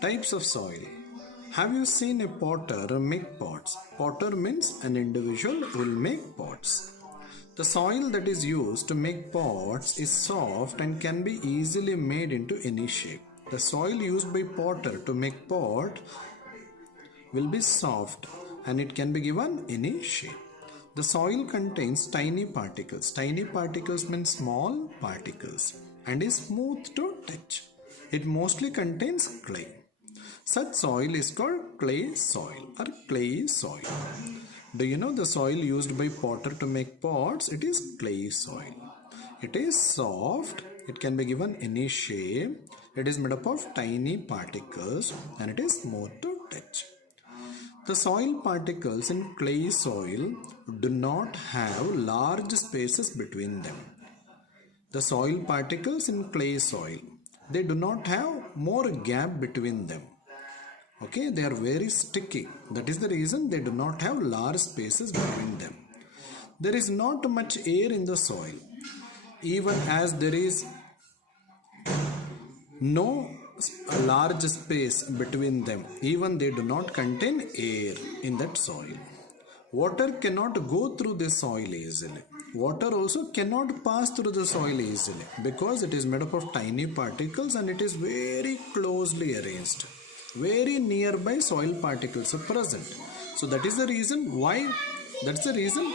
Types of soil. Have you seen a potter make pots? Potter means an individual who will make pots. The soil that is used to make pots is soft and can be easily made into any shape. The soil used by potter to make pot will be soft and it can be given any shape. The soil contains tiny particles. Tiny particles mean small particles and is smooth to touch. It mostly contains clay. Such soil is called clay soil or clay soil. Do you know the soil used by potter to make pots? It is clay soil. It is soft. It can be given any shape. It is made up of tiny particles and it is smooth to touch. The soil particles in clay soil do not have large spaces between them. The soil particles in clay soil, they do not have more gap between them. Okay, they are very sticky. That is the reason they do not have large spaces between them. There is not much air in the soil. Even as there is no large space between them, even they do not contain air in that soil. Water cannot go through the soil easily. Water also cannot pass through the soil easily because it is made up of tiny particles and it is very closely arranged. Very nearby soil particles are present. So that is the reason why, that's the reason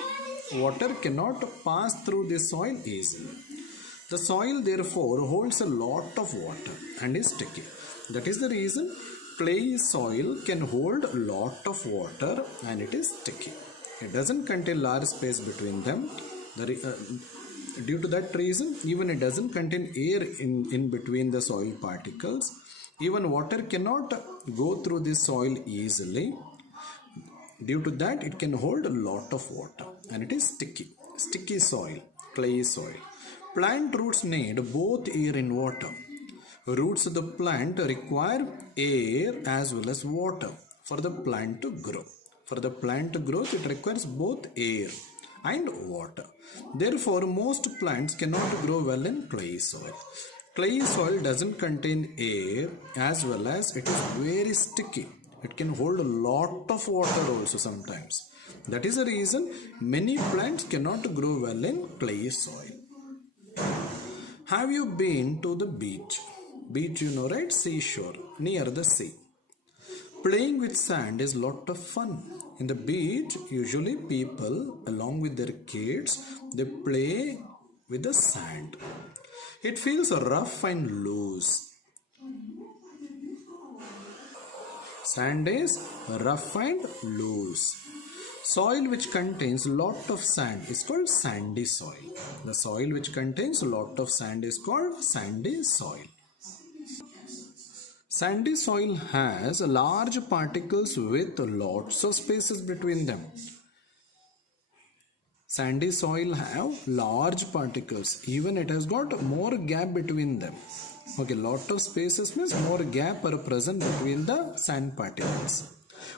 water cannot pass through the soil easily. The soil therefore holds a lot of water and is sticky. That is the reason clay soil can hold a lot of water and it is sticky. It doesn't contain large space between them. Due to that reason, even it doesn't contain air in between the soil particles. Even water cannot go through the soil easily. Due to that, it can hold a lot of water and it is sticky. Sticky soil, clay soil. Plant roots need both air and water. Roots of the plant require air as well as water for the plant to grow. For the plant to grow, it requires both air and water. Therefore, most plants cannot grow well in clay soil. Clay soil doesn't contain air as well as it is very sticky. It can hold a lot of water also sometimes. That is the reason many plants cannot grow well in clay soil. Have you been to the beach? Beach, you know, right? Seashore, near the sea. Playing with sand is a lot of fun. In the beach, usually people, along with their kids, they play with the sand. It feels rough and loose. Sand is rough and loose. Soil which contains lot of sand is called sandy soil. The soil which contains lot of sand is called sandy soil. Sandy soil has large particles with lots of spaces between them. Sandy soil have large particles. Even it has got more gap between them. Okay, lot of spaces means more gap are present between the sand particles.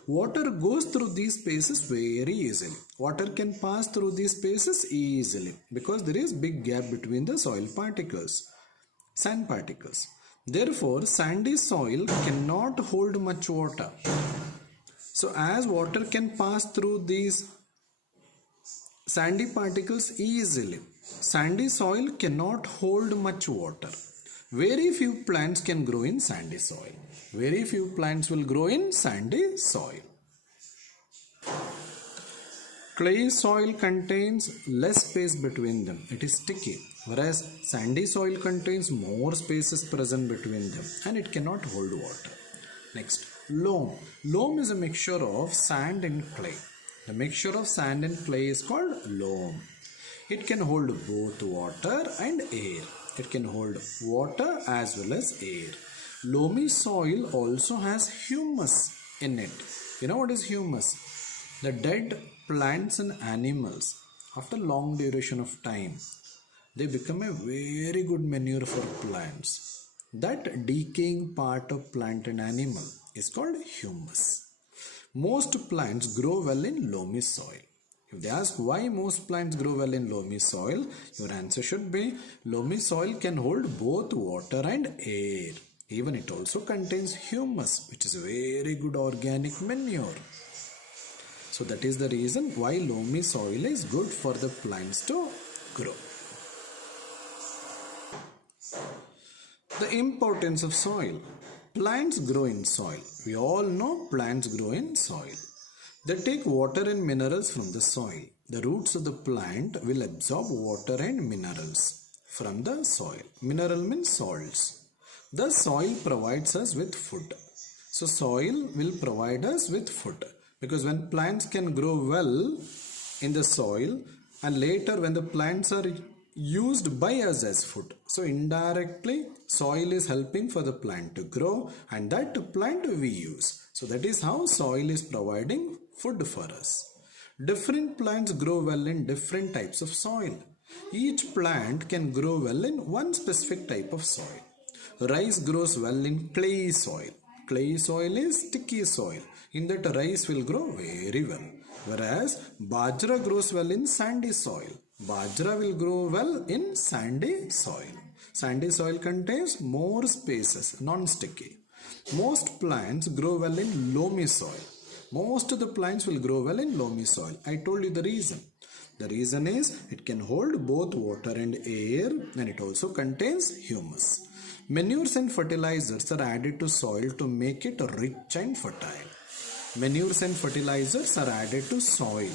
Water goes through these spaces very easily. Water can pass through these spaces easily because there is big gap between the soil particles, sand particles. Therefore, sandy soil cannot hold much water. So as water can pass through these sandy particles easily, sandy soil cannot hold much water. Very few plants can grow in sandy soil. Very few plants will grow in sandy soil. Clay soil contains less space between them. It is sticky. Whereas sandy soil contains more spaces present between them and it cannot hold water. Next, loam. Loam is a mixture of sand and clay. The mixture of sand and clay is called loam. It can hold both water and air. It can hold water as well as air. Loamy soil also has humus in it. You know what is humus? The dead plants and animals, after long duration of time, they become a very good manure for plants. That decaying part of plant and animal is called humus. Most plants grow well in loamy soil. If they ask why most plants grow well in loamy soil, your answer should be loamy soil can hold both water and air. Even it also contains humus, which is very good organic manure. So that is the reason why loamy soil is good for the plants to grow. The importance of soil. Plants grow in soil. We all know plants grow in soil. They take water and minerals from the soil. The roots of the plant will absorb water and minerals from the soil. Mineral means salts. The soil provides us with food. So soil will provide us with food, because when plants can grow well in the soil, and later when the plants are used by us as food, so indirectly soil is helping for the plant to grow, and that plant we use. So that is how soil is providing food for us. Different plants grow well in different types of soil. Each plant can grow well in one specific type of soil. Rice grows well in clay soil. Clay soil is sticky soil. In that rice will grow very well. Whereas bajra grows well in sandy soil. Bajra will grow well in sandy soil. Sandy soil contains more spaces, non-sticky. Most plants grow well in loamy soil. Most of the plants will grow well in loamy soil. I told you the reason. The reason is it can hold both water and air, and it also contains humus. Manures and fertilizers are added to soil to make it rich and fertile. Manures and fertilizers are added to soil.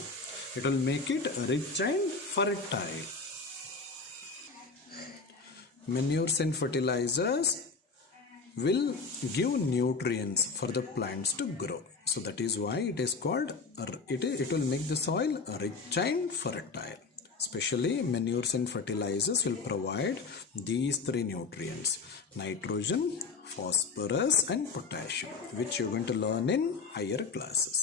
It will make it rich and fertile. Manures and fertilizers will give nutrients for the plants to grow. So that is why it is called, it will make the soil rich and fertile. Especially manures and fertilizers will provide these three nutrients: nitrogen, phosphorus and potassium, which you are going to learn in higher classes.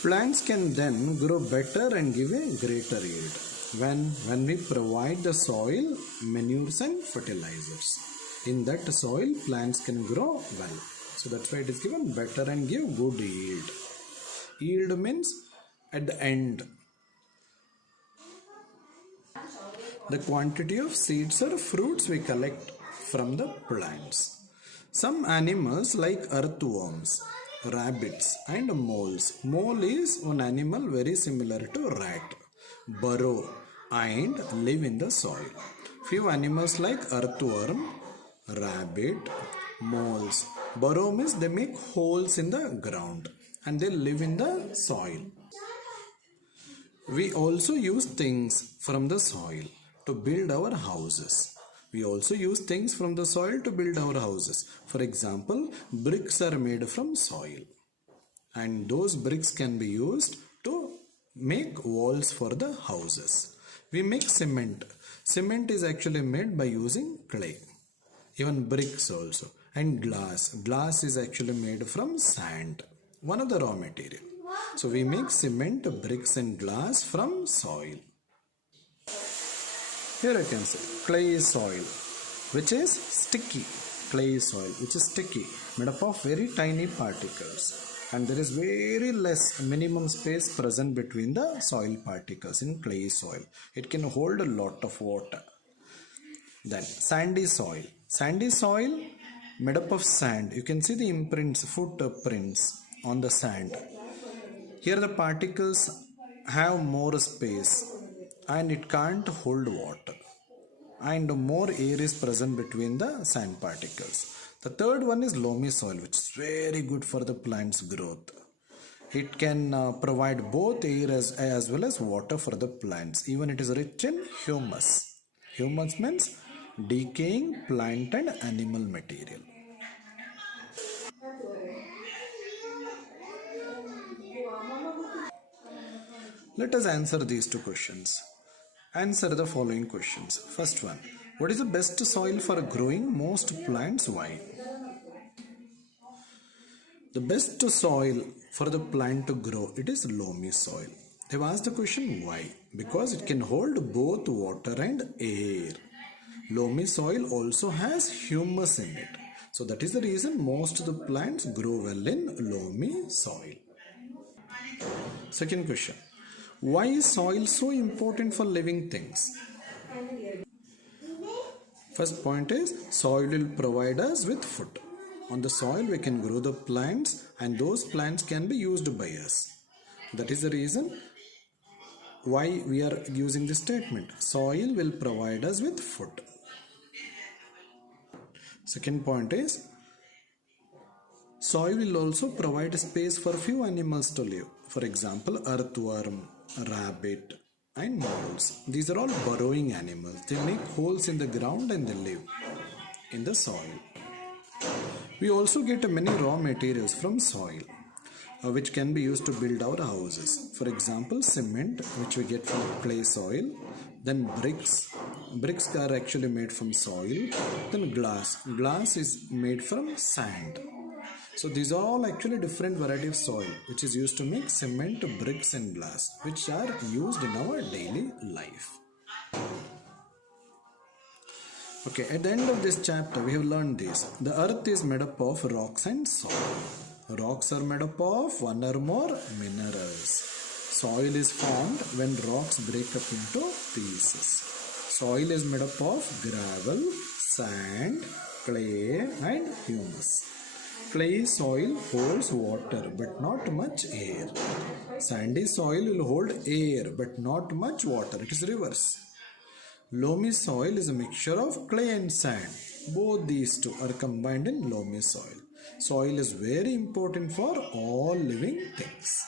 Plants can then grow better and give a greater yield when we provide the soil, manures and fertilizers. In that soil, plants can grow well. So that's why it is given better and give good yield. Yield means at the end, the quantity of seeds or fruits we collect from the plants. Some animals like earthworms, rabbits and moles. Mole is one animal very similar to rat. Burrow and live in the soil. Few animals like earthworm, rabbit, moles. Burrow means they make holes in the ground and they live in the soil. We also use things from the soil to build our houses. We also use things from the soil to build our houses. For example, bricks are made from soil, and those bricks can be used to make walls for the houses. We make cement. Cement is actually made by using clay. Even bricks also. And glass. Glass is actually made from sand, one of the raw material. So we make cement, bricks and glass from soil. Here I can say clay soil, which is sticky. Clay soil, which is sticky, made up of very tiny particles. And there is very less minimum space present between the soil particles in clay soil. It can hold a lot of water. Then sandy soil. Sandy soil made up of sand. You can see the imprints, footprints on the sand. Here the particles have more space and it can't hold water, and more air is present between the sand particles. The third one is loamy soil, which is very good for the plant's growth. It can provide both air as well as water for the plants. Even it is rich in humus. Humus means decaying plant and animal material. Let us answer these two questions. Answer the following questions. First one, what is the best soil for growing most plants? Why? The best soil for the plant to grow, it is loamy soil. They have asked the question why? Because it can hold both water and air. Loamy soil also has humus in it. So that is the reason most of the plants grow well in loamy soil. Second question, why is soil so important for living things? First point is soil will provide us with food. On the soil we can grow the plants and those plants can be used by us. That is the reason why we are using this statement. Soil will provide us with food. Second point is soil will also provide space for few animals to live. For example, earthworm, rabbit, and moles. These are all burrowing animals. They make holes in the ground and they live in the soil. We also get many raw materials from soil, which can be used to build our houses. For example, cement, which we get from clay soil. Then bricks. Bricks are actually made from soil. Then glass. Glass is made from sand. So these are all actually different variety of soil which is used to make cement, bricks and glass, which are used in our daily life. Okay, at the end of this chapter we have learned this. The earth is made up of rocks and soil. Rocks are made up of one or more minerals. Soil is formed when rocks break up into pieces. Soil is made up of gravel, sand, clay and humus. Clay soil holds water but not much air. Sandy soil will hold air but not much water. It is reverse. Loamy soil is a mixture of clay and sand. Both these two are combined in loamy soil. Soil is very important for all living things.